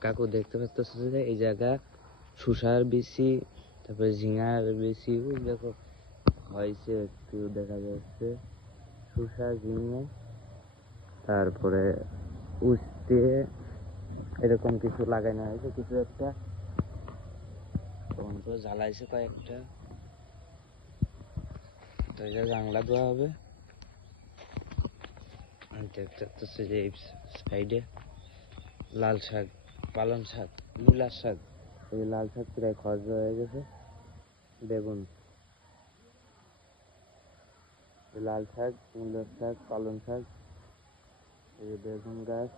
কাকু দেখতে পাচ্ছ যে এই জায়গা শুষার বেশি তারপরে ঝিঙার বেশি দেখো। হয়েছে একটু দেখা যাচ্ছে। শুষা ঝিঙে, তারপরে উস্তে, এরকম কিছু লাগানো হয়েছে, কিছু একটা। তখন তো জ্বালাইছে কয়েকটা। তো এটা জাংলা দেওয়া হবে। দেখতে পাচ্ছ যে সাইডে লাল শাক, পালং শাক, মূলা শাক। এই লাল শাক প্রায় খরচ হয়ে গেছে। বেগুন। লাল শাক মূলার শাক, পালং শাক, এই যে বেগুন গাছ।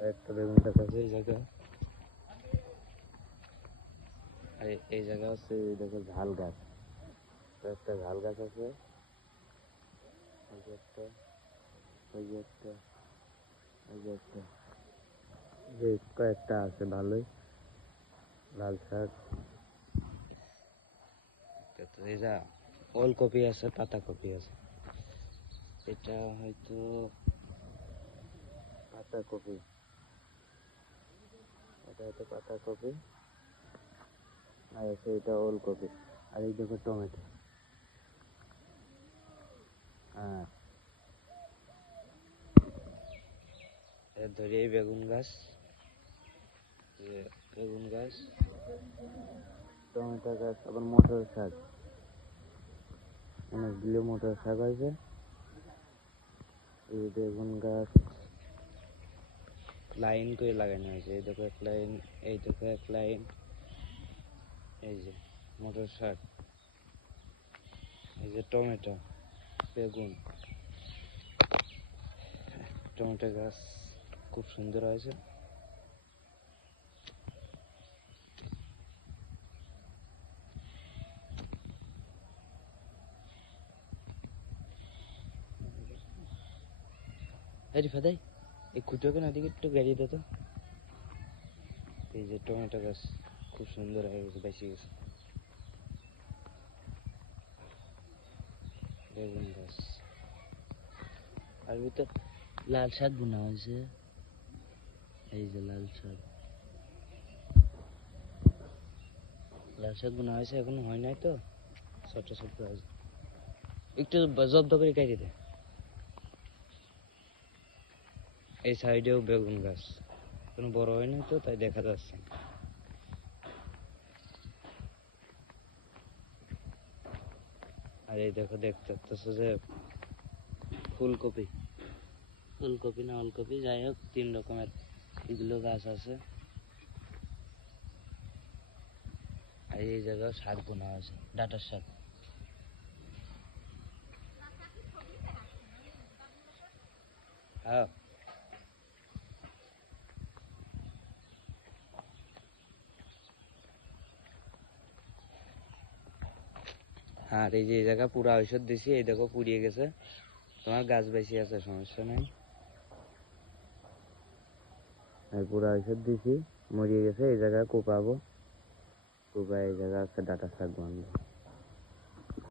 একটা বেগুন গাছ আছে এই জায়গায়। আর এই- জায়গা হচ্ছে এই দেখো ঝাল গাছ। একটা ঝাল গাছ আছে। একটা একটা একটা। যে কয়েকটা আছে ভালোই। লাল শাক। এটা ওলকপি আছে পাতাকপি আছে। এটা হয়তো পাতাকপি। এটা হয়তো পাতাকপি। আর আছে এটা ওলকপি। আর এই দেখো টমেটো। হ্যাঁ। ধরে এই বেগুন গাছ। বেগুন গাছ টমেটো গাছ আবার মটর শাক। অনেকগুলো মটর শাক হয়েছে। এই বেগুন গাছ লাইন করে লাগানো হয়েছে। এই দেখো এক লাইন এই দেখো এক লাইন এই যে মটর শাক। এই যে টমেটো বেগুন। টমেটো গাছ খুব সুন্দর হয়েছে। এই ফাদাই, এই খুঁটোকে না দিকে একটু গাড়ি দে তো। এই যে টমেটো গাছ, খুব সুন্দর হয়ে গেছে বেশি গেছে। বেগুন গাছ। আর ভিতর লাল শাক বোনা হয়েছে। এই যে লাল শাক। লাল শাক বোনা হয়েছে, এখনও হয় নাই তো। ছোট ছোট একটু জব্দ করে কেটে দে। এই সাইডেও বেগুন গাছ। কোনো বড় হয়নি তো, তাই দেখা যাচ্ছে। আর এই দেখো, দেখতে পাচ্ছ যে ফুলকপি। ফুলকপি না, ওলকপি, যাই হোক, তিন রকমের এগুলো গাছ আছে। আর এই জায়গায় শাক বোনা আছে, ডাটার শাক হ্যাঁ। আর এই যে এই জায়গা পুরা ঔষধ দিছি, এই দেখো পুড়িয়ে গেছে। তোমার গাছ বেশি আছে, সমস্যা নাই। পুরা ঔষধ দিছি, মরিয়ে গেছে, এই জায়গায় কোপাবো। কোপায় এই জায়গা আছে, ডাটা শাক বানবো